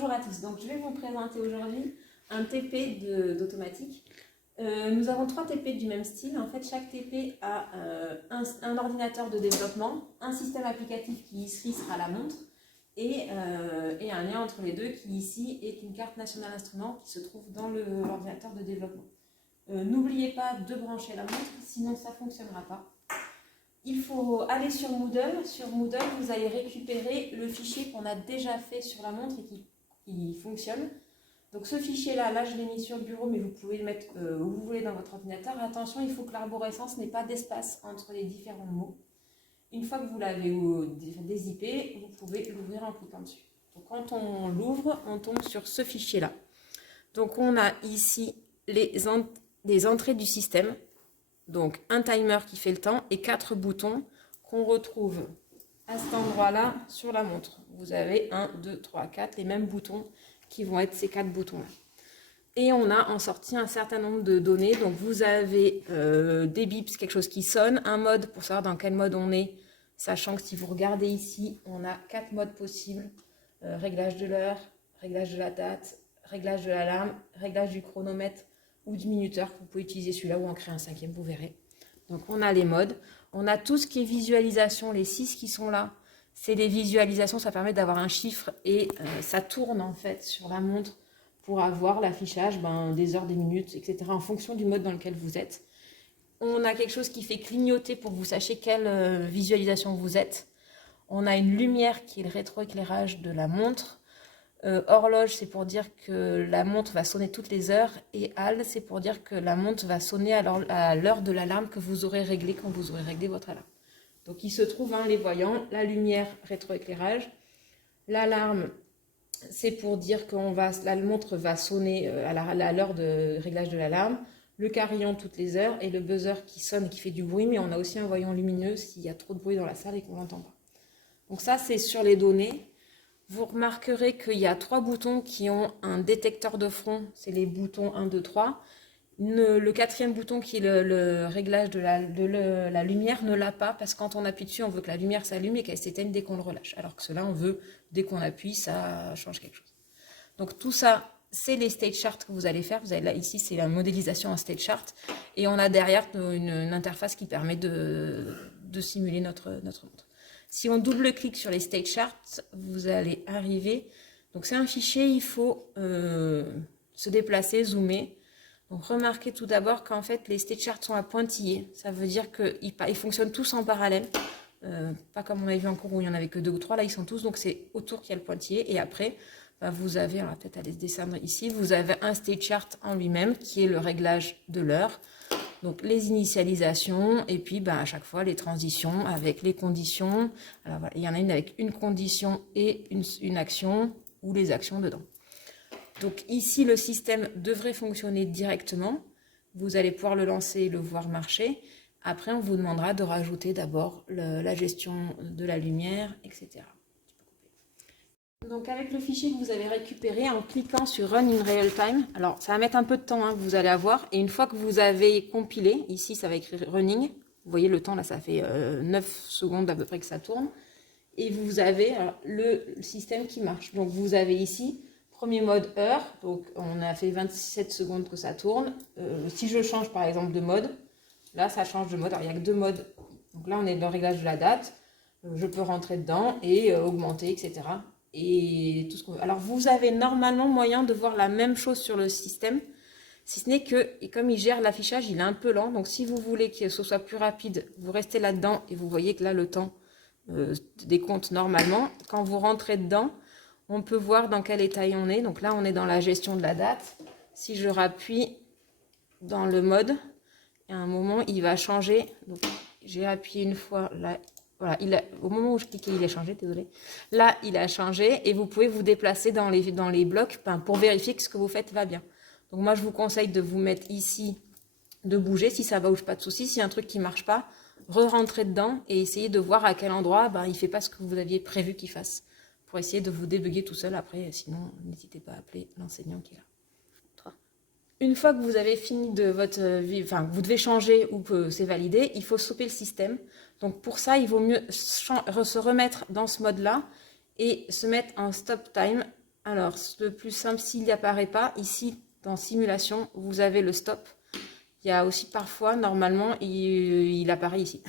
Bonjour à tous, donc je vais vous présenter aujourd'hui un TP d'automatique. Nous avons 3 TP du même style. En fait, chaque TP a un ordinateur de développement, un système applicatif qui ici sera la montre et un lien entre les deux qui ici est une carte nationale instrument qui se trouve dans l'ordinateur de développement. N'oubliez pas de brancher la montre, sinon ça ne fonctionnera pas. Il faut aller sur Moodle. Sur Moodle, vous allez récupérer le fichier qu'on a déjà fait sur la montre et qui fonctionne. Donc ce fichier-là, là je l'ai mis sur le bureau, mais vous pouvez le mettre où vous voulez dans votre ordinateur. Attention, il faut que l'arborescence n'ait pas d'espace entre les différents mots. Une fois que vous l'avez dézippé, vous pouvez l'ouvrir en cliquant dessus. Donc quand on l'ouvre, on tombe sur ce fichier-là. Donc on a ici les entrées du système. Donc un timer qui fait le temps et 4 boutons qu'on retrouve à cet endroit-là sur la montre. Vous avez 1, 2, 3, 4, les mêmes boutons qui vont être ces 4 boutons-là. Et on a en sortie un certain nombre de données. Donc vous avez des bips, quelque chose qui sonne, un mode pour savoir dans quel mode on est, sachant que si vous regardez ici, on a 4 modes possibles. Réglage de l'heure, réglage de la date, réglage de l'alarme, réglage du chronomètre ou du minuteur. Vous pouvez utiliser celui-là ou en créer un 5e, vous verrez. Donc on a les modes. On a tout ce qui est visualisation, les 6 qui sont là. C'est des visualisations, ça permet d'avoir un chiffre et ça tourne en fait sur la montre pour avoir l'affichage des heures, des minutes, etc. en fonction du mode dans lequel vous êtes. On a quelque chose qui fait clignoter pour que vous sachiez quelle visualisation vous êtes. On a une lumière qui est le rétroéclairage de la montre. Horloge, c'est pour dire que la montre va sonner toutes les heures. Et HAL, c'est pour dire que la montre va sonner à l'heure de l'alarme que vous aurez réglée quand vous aurez réglé votre alarme. Donc il se trouve les voyants, la lumière rétroéclairage, l'alarme, c'est pour dire que la montre va sonner à l'heure de réglage de l'alarme, le carillon toutes les heures et le buzzer qui sonne et qui fait du bruit, mais on a aussi un voyant lumineux s'il y a trop de bruit dans la salle et qu'on n'entend pas. Donc ça c'est sur les données. Vous remarquerez qu'il y a 3 boutons qui ont un détecteur de front, c'est les boutons 1, 2, 3. Le 4e bouton qui est le réglage de la lumière ne l'a pas parce que quand on appuie dessus, on veut que la lumière s'allume et qu'elle s'éteigne dès qu'on le relâche. Alors que cela, on veut, dès qu'on appuie, ça change quelque chose. Donc tout ça, c'est les state charts que vous allez faire. Vous avez là, ici, c'est la modélisation en state chart. Et on a derrière une interface qui permet de simuler notre montre. Si on double-clique sur les state charts, vous allez arriver. Donc c'est un fichier, il faut se déplacer, zoomer. Donc remarquez tout d'abord qu'en fait les state charts sont à pointillés. Ça veut dire qu'ils fonctionnent tous en parallèle. Pas comme on avait vu en cours où il n'y en avait que 2 ou 3. Là ils sont tous, donc c'est autour qu'il y a le pointillé. Et après, vous avez, on va peut-être aller se descendre ici, vous avez un state chart en lui-même qui est le réglage de l'heure. Donc les initialisations et puis à chaque fois les transitions avec les conditions. Alors voilà, il y en a une avec une condition et une action ou les actions dedans. Donc ici, le système devrait fonctionner directement. Vous allez pouvoir le lancer et le voir marcher. Après, on vous demandera de rajouter d'abord la gestion de la lumière, etc. Donc avec le fichier que vous avez récupéré, en cliquant sur Run in Real Time, alors ça va mettre un peu de temps, vous allez avoir. Et une fois que vous avez compilé, ici ça va écrire Running. Vous voyez le temps, là ça fait 9 secondes à peu près que ça tourne. Et vous avez le système qui marche. Donc vous avez ici... Premier mode heure, donc on a fait 27 secondes que ça tourne. Si je change par exemple de mode, là ça change de mode. Alors il n'y a que 2 modes. Donc là on est dans le réglage de la date. Je peux rentrer dedans et augmenter, etc. Et tout ce qu'on veut. Alors vous avez normalement moyen de voir la même chose sur le système. Si ce n'est que, et comme il gère l'affichage, il est un peu lent. Donc si vous voulez que ce soit plus rapide, vous restez là-dedans et vous voyez que là le temps décompte normalement. Quand vous rentrez dedans, on peut voir dans quel état on est. Donc là, on est dans la gestion de la date. Si je rappuie dans le mode, à un moment, il va changer. Donc, j'ai appuyé une fois. Là, voilà, au moment où je cliquais, il a changé. Désolé. Là, il a changé. Et vous pouvez vous déplacer dans les blocs pour vérifier que ce que vous faites va bien. Donc moi, je vous conseille de vous mettre ici, de bouger. Si ça va, pas de souci. S'il y a un truc qui ne marche pas, re-rentrer dedans et essayer de voir à quel endroit il ne fait pas ce que vous aviez prévu qu'il fasse, pour essayer de vous débugger tout seul après, sinon n'hésitez pas à appeler l'enseignant qui est là. Une fois que vous avez fini de votre vie, vous devez changer ou que c'est validé, il faut stopper le système. Donc pour ça, il vaut mieux se remettre dans ce mode-là et se mettre en stop time Alors, le plus simple, s'il n'y apparaît pas, ici, dans simulation, vous avez le stop. Il y a aussi parfois, normalement, il apparaît ici.